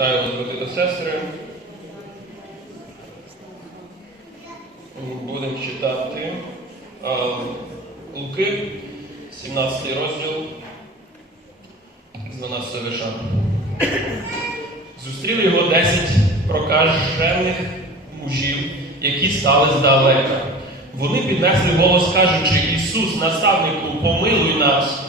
Вітаю вас, брати та сестри. Будемо читати Луки, 17 розділ з 12 виша. Зустріли його 10 прокажених мужів, які стали здалека. Вони піднесли голос, кажучи, Ісус, наставнику, помилуй нас.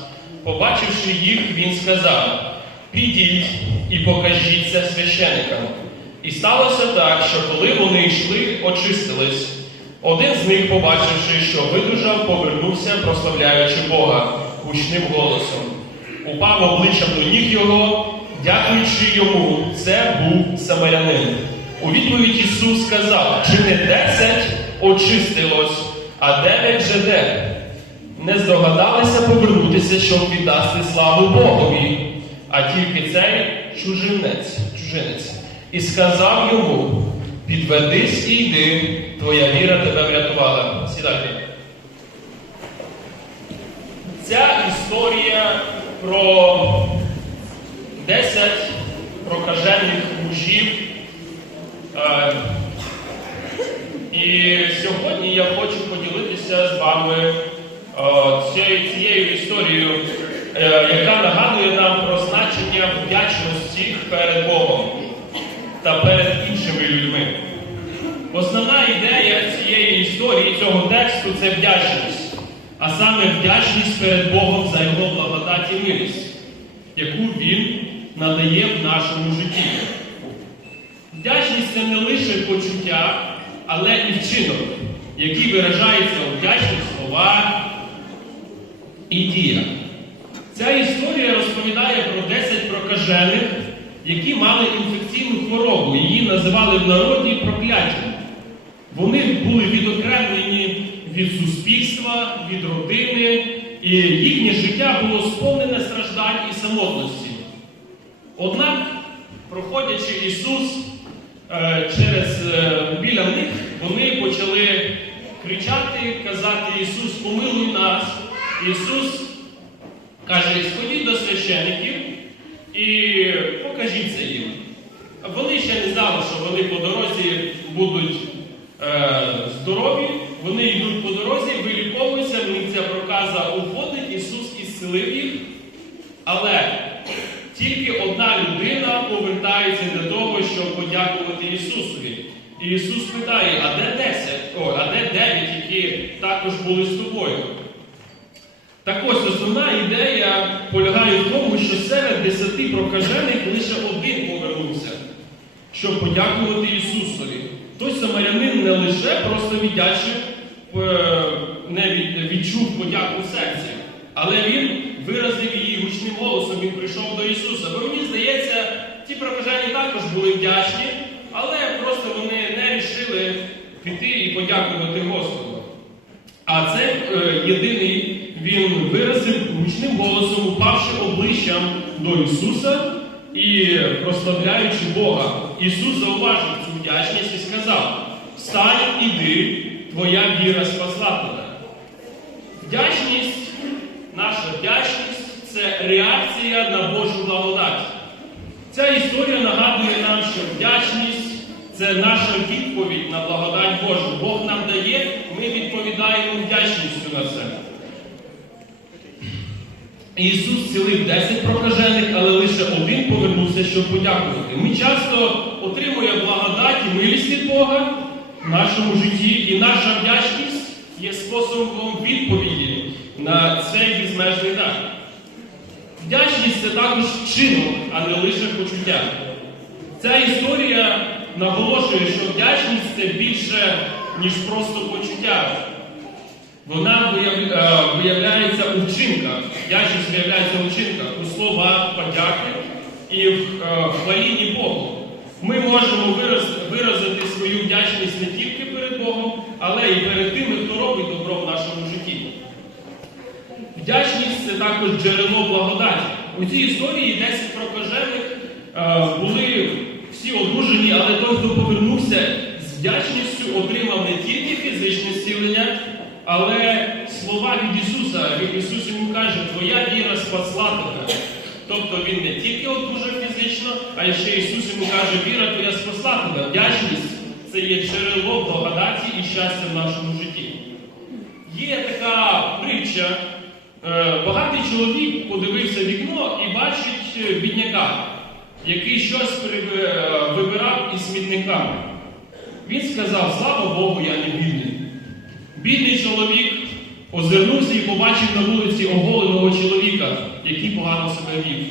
Побачивши їх, Він сказав, підіть і покажіться священикам. І сталося так, що коли вони йшли, очистились. Один з них, побачивши, що видужав, повернувся, прославляючи Бога гучним голосом. Упав обличчям до ніг його, дякуючи йому, це був самарянин. У відповідь Ісус сказав: чи не десять очистилось, а дев'ять же де? Не здогадалися повернутися, щоб віддасти славу Богові, а тільки цей чужинець, чужинець. І сказав йому: підведись і йди, твоя віра тебе врятувала. Сідайте. Ця історія про 10 прокажених мужів. Е, і сьогодні я хочу поділитися з вами е, цією, історією, яка нагадує нам про значення вдячності перед Богом та перед іншими людьми. Основна ідея цієї історії, цього тексту це вдячність, а саме вдячність перед Богом за його благодать і милість, яку Він надає в нашому житті. Вдячність це не лише почуття, але і вчинок, який виражається у слова і діях. Ця історія розповідає про 10 прокажених, які мали інфекційну хворобу. Її називали в народі прокляттям. Вони були відокремлені від суспільства, від родини, і їхнє життя було сповнене страждань і самотності. Однак, проходячи Ісус е, через е, біля них, вони почали кричати, казати Ісус, помилуй нас. Ісус каже, сходіть до священиків і покажіться їм. Вони ще не знали, що вони по дорозі будуть е, здорові, вони йдуть по дорозі, виліковуються, в них ця проказа уходить, Ісус ісцелив їх. Але тільки одна людина повертається до того, щоб подякувати Ісусові. І Ісус питає, а де десять? О, а де дев'ять, які також були з тобою? Так ось основна ідея полягає в тому, що серед десяти прокажених лише один повернувся, щоб подякувати Ісусові. Той самарянин не лише просто віддячив, е, не відчув подяку в серці, але він виразив її гучним голосом, він прийшов до Ісуса. Бо мені здається, ті прокажені також були вдячні, але просто вони не рішили піти і подякувати Господу. А цей е, єдиний він виразив гучним голосом, упавши обличчям до Ісуса і прославляючи Бога. Ісус зауважив цю вдячність і сказав: Встань, іди, твоя віра спасла тебе. Вдячність, наша вдячність це реакція на Божу благодать. Ця історія нагадує нам, що вдячність це наша відповідь на благодать Божу. Бог нам дає, ми відповідаємо вдячністю на це. Ісус цілив 10 прокажених, але лише один повернувся, щоб подякувати. Ми часто отримуємо благодать і милість від Бога в нашому житті, і наша вдячність є способом відповіді на цей безмежний дар. Вдячність це також вчинок, а не лише почуття. Ця історія наголошує, що вдячність це більше, ніж просто почуття. Вона е, виявляється у вчинках. Вдячність виявляється у вчинках, у словах подяки і в е, хвалінні Богу. Ми можемо виразити свою вдячність не тільки перед Богом, але і перед тими, хто робить добро в нашому житті. Вдячність це також джерело благодаті. У цій історії 10 прокажених е, були всі одружені, але той, хто повернувся з вдячністю, отримав не тільки фізичне зцілення, але слова від Ісуса. Ісус йому каже, твоя віра спасла тебе. Тобто він не тільки одужав фізично, а ще Ісус йому каже, віра твоя спасла тебе. Вдячність це є джерело благодаті і щастя в нашому житті. Є така притча. Е, Багатий чоловік подивився вікно і бачить е, бідняка, який щось е, вибирав із смітника. Він сказав: Слава Богу, я не бідний. Бідний чоловік озирнувся і побачив на вулиці оголеного чоловіка, який погано себе вів.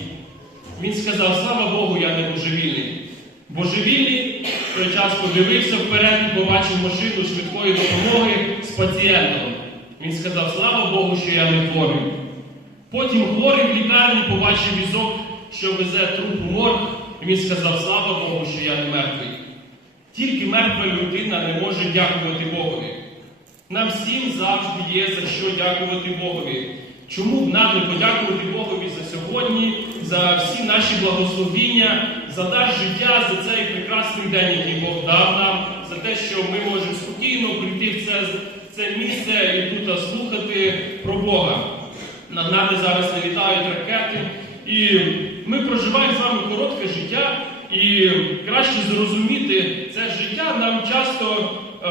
Він сказав: Слава Богу, я не божевільний. Божевільний в той час подивився вперед і побачив машину швидкої допомоги з пацієнтом. Він сказав, слава Богу, що я не хворий. Потім хворий в лікарні побачив візок, що везе труп у морг, і він сказав, слава Богу, що я не мертвий. Тільки мертва людина не може дякувати Богові. Нам всім завжди є за що дякувати Богові. Чому б нам не подякувати Богові за сьогодні, за всі наші благословіння, за дар життя, за цей прекрасний день, який Бог дав нам, за те, що ми можемо спокійно прийти в це, це місце і тут слухати про Бога. Над нами зараз не літають ракети, і ми проживаємо з вами коротке життя, і краще зрозуміти це життя нам часто е,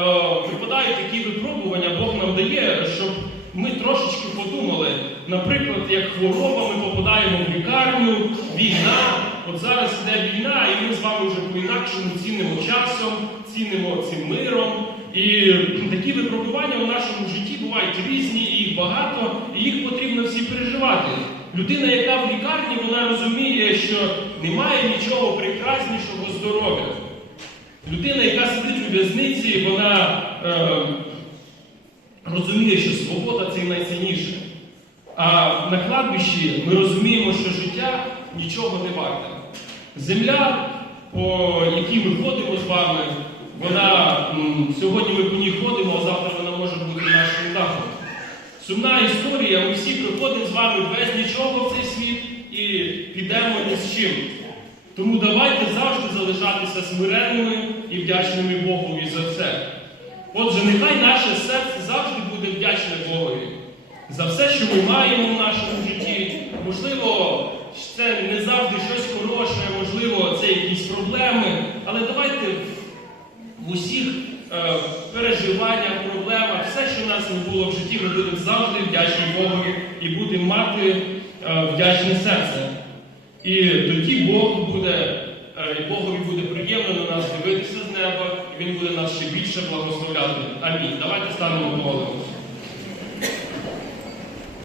припадають такі випробування, Бог нам дає, щоб ми трошечки подумали. Наприклад, як хвороба, ми попадаємо в лікарню, війна. От зараз йде війна, і ми з вами вже по-інакшому цінимо часом, цінимо цим миром. І такі випробування у нашому житті бувають різні, і їх багато, і їх потрібно всі переживати. Людина, яка в лікарні, вона розуміє, що немає нічого прекраснішого здоров'я. Людина, яка сидить у в'язниці, вона е, розуміє, що свобода це найцінніше. А на кладбищі ми розуміємо, що життя нічого не варте. Земля, по якій ми ходимо з вами, вона сьогодні ми по ній ходимо, а завтра вона може бути нашим дахом. Сумна історія, ми всі приходимо з вами без нічого в цей світ і підемо ні з чим. Тому давайте завжди залишатися смиренними і вдячними Богові за це. Отже, нехай наше серце завжди буде вдячне Богові за все, що ми маємо в нашому житті. Можливо, це не завжди щось хороше, можливо, це якісь проблеми. Але давайте в усіх е, переживаннях, проблемах, все, що в нас не було в житті, ми будемо завжди вдячні Богові і будемо мати е, вдячне серце. І тоді Бог буде, е, Богові буде приємно на нас дивитися з неба, і Він буде нас ще більше благословляти. Амінь. Давайте станемо голову.